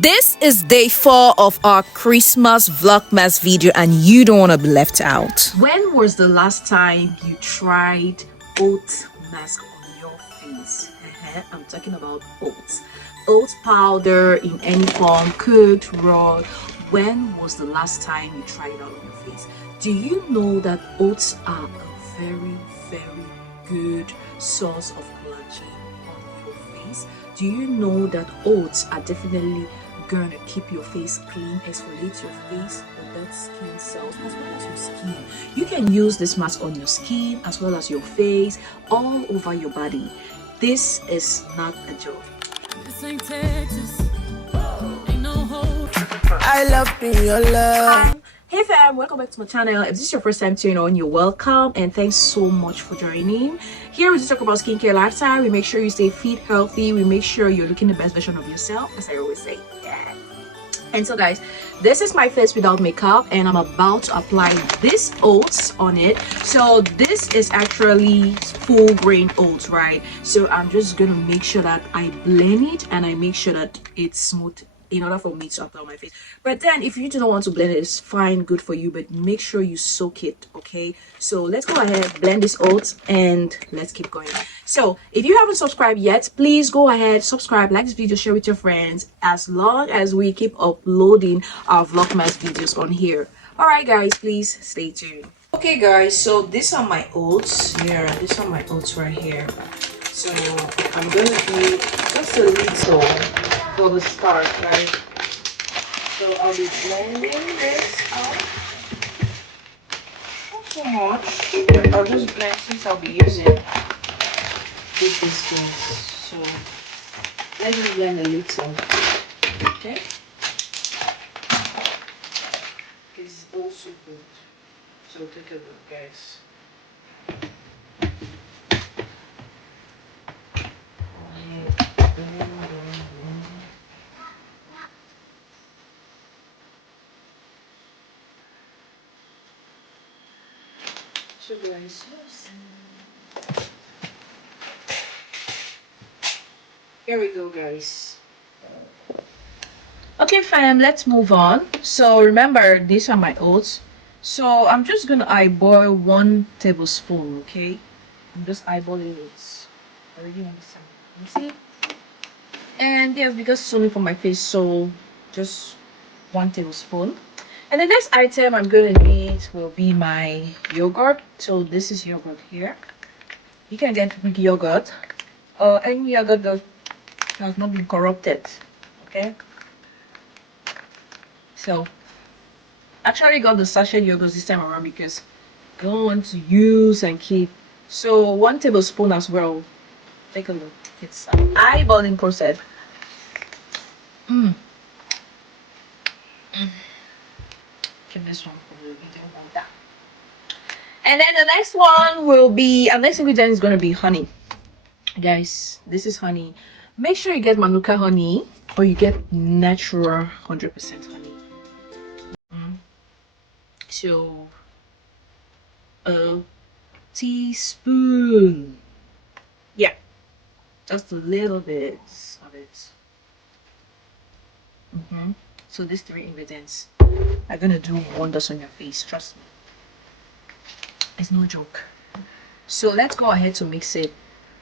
This is day 4 of our Christmas Vlogmas video and you don't want to be left out. When was the last time you tried oat mask on your face? I'm talking about oats. Oat powder in any form, cooked, raw. When was the last time you tried it out on your face? Do you know that oats are a very, very good source of collagen on your face? Do you know that oats are definitely going to keep your face clean, exfoliate your face with that skin cells as well as your skin? You can use this mask on your skin as well as your face, all over your body. This is not a joke. This ain't Texas. Ain't no hope. I love being your love. Hey fam, welcome back to my channel. If this is your first time tuning on, you're welcome and thanks so much for joining. Here we just talk about skincare lifestyle. We make sure you stay fit, healthy. We make sure you're looking the best version of yourself, as I always say. Yeah. And so guys, this is my face without makeup and I'm about to apply this oats on it. So this is actually full grain oats, right? So I'm just gonna make sure that I blend it and I make sure that it's smooth in order for me to apply on my face. But then if you do not want to blend it, it's fine, good for you, but make sure you soak it, okay? So let's go ahead, blend this oats and let's keep going. So if you haven't subscribed yet, please go ahead, subscribe, like this video, share with your friends, as long as we keep uploading our Vlogmas videos on here. All right guys, please stay tuned. Okay guys, so these are my oats here. These are my oats right here. So I'm gonna do just a little for the start, right? So I'll be blending this out. Not so much. I'll just blend since I'll be using this distance. So let me blend a little. Okay? It's also good. So take a look, guys. So guys, here we go guys. Okay fam, let's move on. So remember, these are my oats. So I'm just gonna eyeball 1 tablespoon, okay? I'm just eyeballing it. I already understand. You see? And yes, because it's only for my face, so just 1 tablespoon. And the next item I'm going to need will be my yogurt. So this is yogurt here. You can get Greek yogurt or any yogurt that has not been corrupted. Okay. So actually got the sachet yogurt this time around because I don't want to use and keep. So 1 tablespoon as well. Take a look. It's an eyeballing process. Keep this one for the video like that. And then the next one will be, our next ingredient is going to be honey. Guys, this is honey. Make sure you get Manuka honey or you get natural 100% honey. So, a teaspoon. Yeah, just a little bit of it. So these 3 ingredients are gonna do wonders on your face, trust me. It's no joke. So let's go ahead to mix it.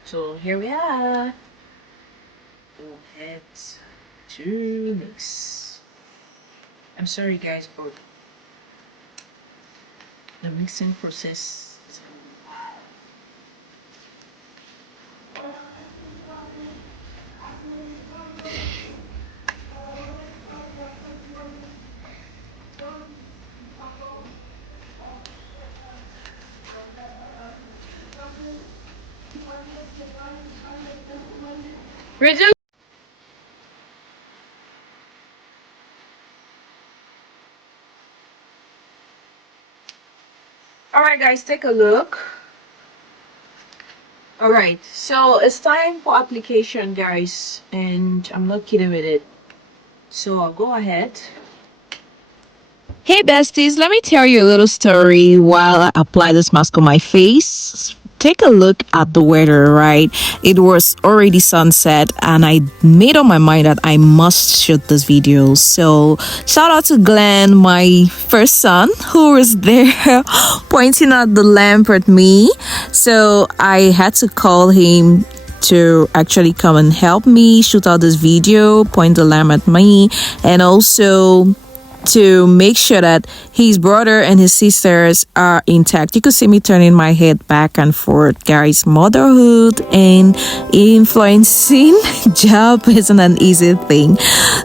So here we are. Go ahead to mix. I'm sorry guys, but the mixing process is reduce. Alright guys, take a look. Alright, so it's time for application guys, and I'm not kidding with it. So I'll go ahead. Hey besties, let me tell you a little story while I apply this mask on my face. take a look at the weather, right? It was already sunset and I made up my mind that I must shoot this video. So shout out to Glenn, my first son, who was there pointing at the lamp at me. So I had to call him to actually come and help me shoot out this video, point the lamp at me, and also to make sure that his brother and his sisters are intact. You could see me turning my head back and forth, guys. Motherhood and influencing job isn't an easy thing.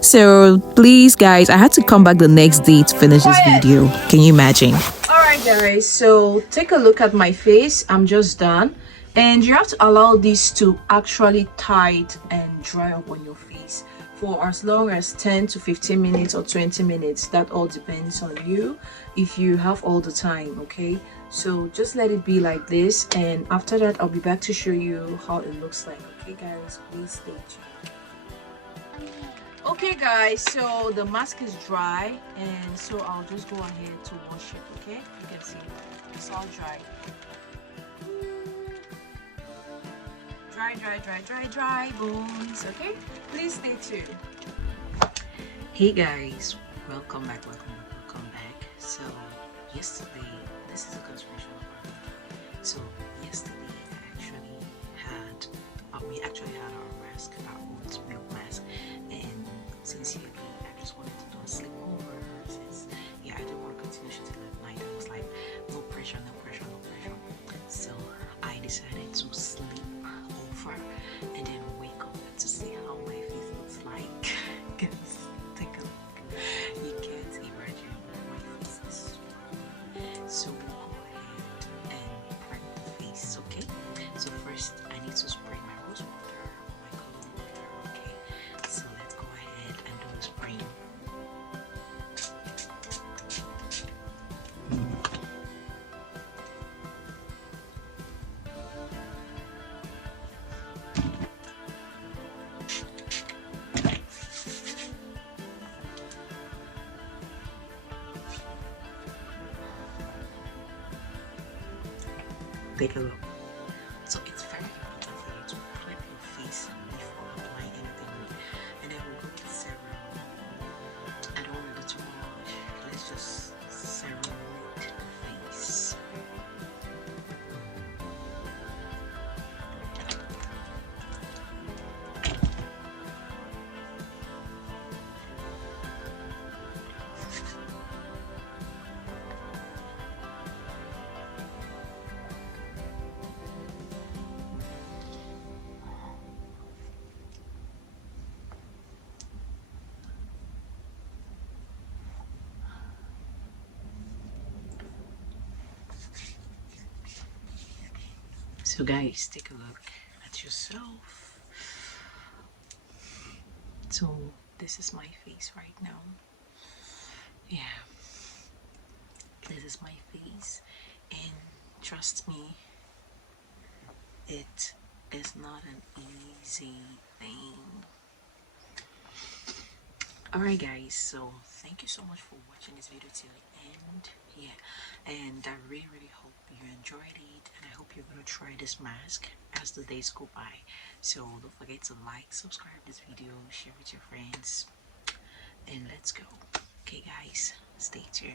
So please, guys, I had to come back the next day to finish this video. Can you imagine? All right, guys, so take a look at my face. I'm just done, and you have to allow this to actually tight and dry up on your face for as long as 10 to 15 minutes or 20 minutes. That all depends on you, if you have all the time. Okay, so just let it be like this, and after that I'll be back to show you how it looks like. Okay guys, please stay tuned. Okay guys, so the mask is dry, and so I'll just go ahead to wash it. Okay, you can see it's all dry. Dry bones. Okay, please stay tuned. Hey guys, welcome back. So yesterday, this is a confession of mine. So yesterday we actually had our mask, our Oats milk mask, and sincerely I just wanted to do a sleepover since I didn't want to continue shooting at night. I was like, no pressure. So I decided to sleep over and then wake up to see how my face looks like. Guys, take a look. You can't imagine my face is so we'll go ahead and prep the face. Okay, so first I need to spray my rose water or my cologne water. Okay, so let's go ahead and do the spraying. Take a look. So it's very important for you to prep your face before applying anything. And then we'll go with serum. I don't want to do too much. Let's just serum the face. So guys, take a look at yourself. So this is my face right now. Yeah, this is my face, and trust me, it is not an easy thing. Alright guys, so thank you so much for watching this video till the end. And I really hope you enjoyed it, and I hope you're gonna try this mask as the days go by. So don't forget to like, subscribe this video, share with your friends, and let's go. Okay guys, stay tuned.